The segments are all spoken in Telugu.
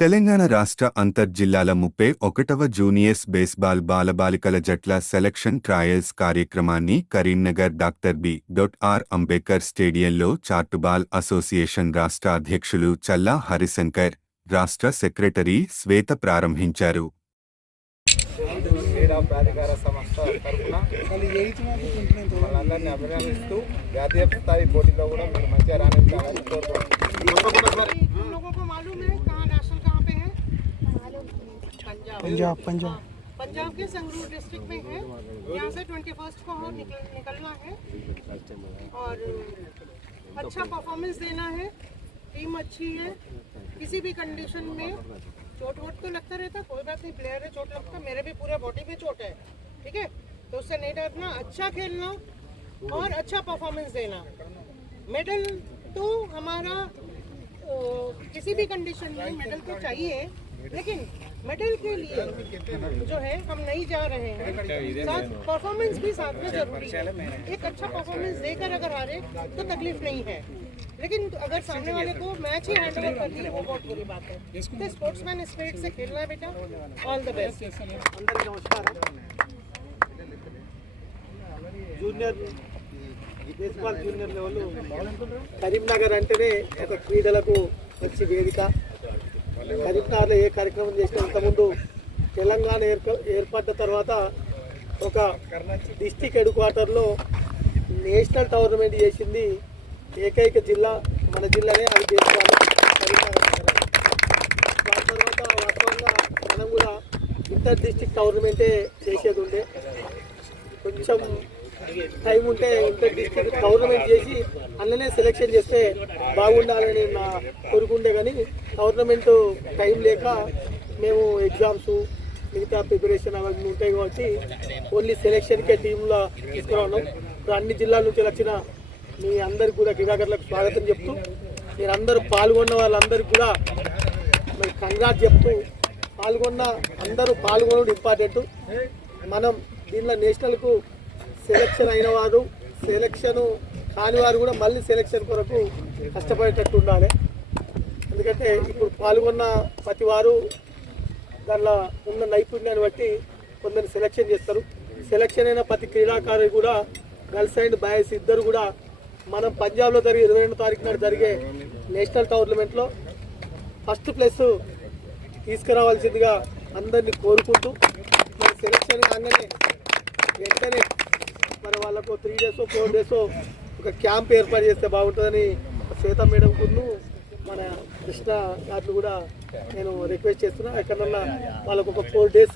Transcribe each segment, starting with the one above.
తెలంగాణ రాష్ట్ర అంతర్జిల్లాల 31వ జూనియర్స్ బేస్బాల్ బాలబాలికల జట్ల సెలక్షన్ ట్రయల్స్ కార్యక్రమాన్ని కరీంనగర్ డాక్టర్ బి.ఆర్. అంబేద్కర్ స్టేడియంలో చార్టుబాల్ అసోసియేషన్ రాష్ట్ర అధ్యక్షులు చల్లా హరిశంకర్, రాష్ట్ర సెక్రటరీ శ్వేత ప్రారంభించారు. पंजाब के संगरूर डिस्ट्रिक्ट में है। यहाँ से 21st को निकलना है और अच्छा परफॉर्मेंस देना है। टीम अच्छी है, किसी भी कंडीशन में चोट वोट तो लगता रहता, कोई बात नहीं, प्लेयर है चोट लगता, मेरे भी पूरे बॉडी पे चोट है, ठीक है, तो उससे नहीं डरना, अच्छा खेलना और अच्छा परफॉर्मेंस देना। मेडल तो हमारा किसी भी कंडीशन में मेडल तो चाहिए, लेकिन मेडल के लिए जो है हम नहीं जा रहे हैं, साथ परफॉर्मेंस भी साथ में जरूरी है। एक अच्छा परफॉर्मेंस देकर अगर हारे तो तकलीफ नहीं है, लेकिन अगर सामने वाले को मैच ही हैंड ओवर कर दिए वो बहुत बुरी बात है। तो स्पोर्ट्समैन स्पिरिट से खेलना है बेटा, all the best. Junior baseball junior level Karimnagar అంటేనే ఒక క్రీడలకు మంచి వేదిక. కరీంనగర్లో ఏ కార్యక్రమం చేసినా ఇంతకుముందు తెలంగాణ ఏర్పడ్డ తర్వాత ఒక డిస్టిక్ హెడ్ క్వార్టర్లో నేషనల్ టోర్నమెంట్ చేసింది ఏకైక జిల్లా మన జిల్లానే, అది బేస్బాల్ కరీంనగర్. దాని తర్వాత వాస్తవంగా మనం కూడా ఇంటర్ డిస్టిక్ టోర్నమెంటే చేసేది ఉండే. కొంచెం టైం ఉంటే ఇంటర్ డిస్ట్రిక్ట్ టోర్నమెంట్ చేసి అందులోనే సెలెక్షన్ చేస్తే బాగుండాలని నా కోరుకుంటే, కానీ టోర్నమెంట్ టైం లేక మేము ఎగ్జామ్స్ మిగతా ప్రిపరేషన్ అవన్నీ ఉంటాయి కాబట్టి ఓన్లీ సెలెక్షన్కే టీంలో తీసుకురావడం. ఇప్పుడు అన్ని జిల్లాల నుంచి వచ్చిన మీ అందరికి కూడా క్రీడాకారులకు స్వాగతం చెప్తూ, మీరు అందరూ పాల్గొన్న వాళ్ళందరికీ కూడా మరి కంగ్రాట్ చెప్తూ, అందరూ పాల్గొనడం ఇంపార్టెంట్. మనం దీనిలో నేషనల్కు సెలెక్షన్ అయిన వారు, సెలెక్షన్ కాని వారు కూడా మళ్ళీ సెలెక్షన్ కొరకు కష్టపడేటట్టు ఉండాలి. ఎందుకంటే ఇప్పుడు పాల్గొన్న ప్రతి వారు దానిలో ఉన్న నైపుణ్యాన్ని బట్టి కొందరు సెలెక్షన్ చేస్తారు. సెలెక్షన్ అయిన ప్రతి క్రీడాకారులు కూడా గర్ల్స్ అండ్ బాయ్స్ ఇద్దరు కూడా మనం పంజాబ్లో జరిగే 22వ తారీఖు నాడు జరిగే నేషనల్ టోర్నమెంట్లో ఫస్ట్ ప్లేస్ తీసుకురావాల్సిందిగా అందరినీ కోరుకుంటూ, మరి సెలెక్షన్ కాగానే వెంటనే మరి వాళ్ళకు 3 days 4 days ఒక క్యాంప్ ఏర్పాటు చేస్తే బాగుంటుందని శ్వేత మేడంకును మన కృష్ణ గారిని కూడా నేను రిక్వెస్ట్ చేస్తున్నా. ఎక్కడన్నా వాళ్ళకు ఒక 4 days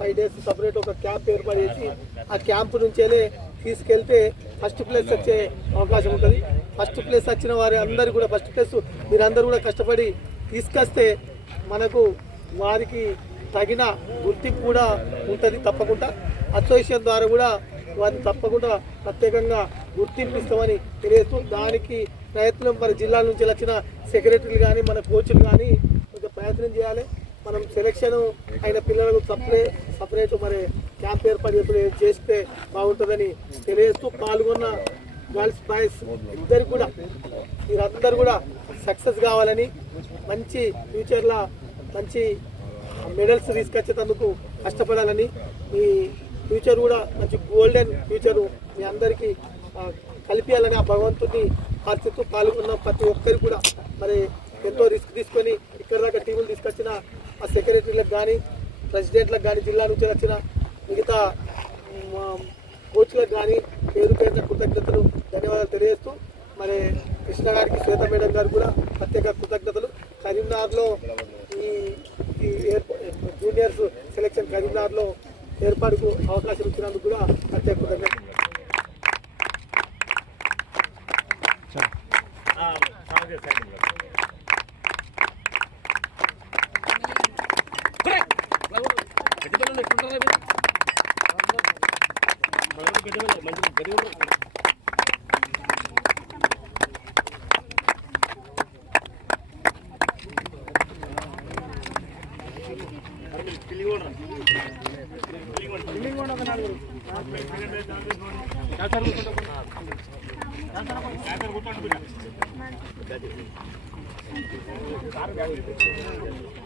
5 days సపరేట్ ఒక క్యాంప్ ఏర్పాటు చేసి ఆ క్యాంప్ నుంచేలే తీసుకెళ్తే ఫస్ట్ ప్లేస్ వచ్చే అవకాశం ఉంటుంది. ఫస్ట్ ప్లేస్ వచ్చిన వారి అందరూ కూడా ఫస్ట్ ప్లేస్ మీరందరూ కూడా కష్టపడి తీసుకొస్తే మనకు వారికి తగిన గుర్తింపు కూడా ఉంటుంది. తప్పకుండా అసోసియేషన్ ద్వారా కూడా వారిని తప్పకుండా ప్రత్యేకంగా గుర్తింపిస్తామని తెలియజేస్తూ, దానికి ప్రయత్నం మరి జిల్లాల నుంచి వచ్చిన సెక్రటరీలు కానీ మన కోచ్లు కానీ కొంచెం ప్రయత్నం చేయాలి. మనం సెలెక్షన్ అయిన పిల్లలకు సపరేట్ మరి క్యాంప్ ఏర్పాటు చేస్తే బాగుంటుందని తెలియజేస్తూ, పాల్గొన్న గర్ల్స్ బాయ్స్ ఇద్దరు కూడా మీరందరూ కూడా సక్సెస్ కావాలని, మంచి ఫ్యూచర్లో మంచి మెడల్స్ తీసుకొచ్చేందుకు కష్టపడాలని, మీ ఫ్యూచర్ కూడా మంచి గోల్డెన్ ఫ్యూచరు మీ అందరికీ కల్పించాలని ఆ భగవంతుడిని పరిస్థితి పాల్గొన్న ప్రతి ఒక్కరికి కూడా మరి ఎంతో రిస్క్ తీసుకొని ఇక్కడ దాకా టీములు తీసుకొచ్చిన ఆ సెక్రటరీలకు కానీ ప్రెసిడెంట్లకు కానీ జిల్లా నుంచి వచ్చిన మిగతా కోచ్లకు కానీ పేరు కృతజ్ఞతలు ధన్యవాదాలు తెలియజేస్తూ, మరి కృష్ణ గారికి శ్వేత మేడం గారు కూడా ప్రత్యేక కృతజ్ఞతలు. కరీంనగర్లో ఈ జూనియర్స్ సెలెక్షన్ కరీంనగర్లో ఏర్పాటుకు అవకాశం ఇచ్చినందుకు కూడా ప్రత్యేక కృతజ్ఞతలు. Gracias.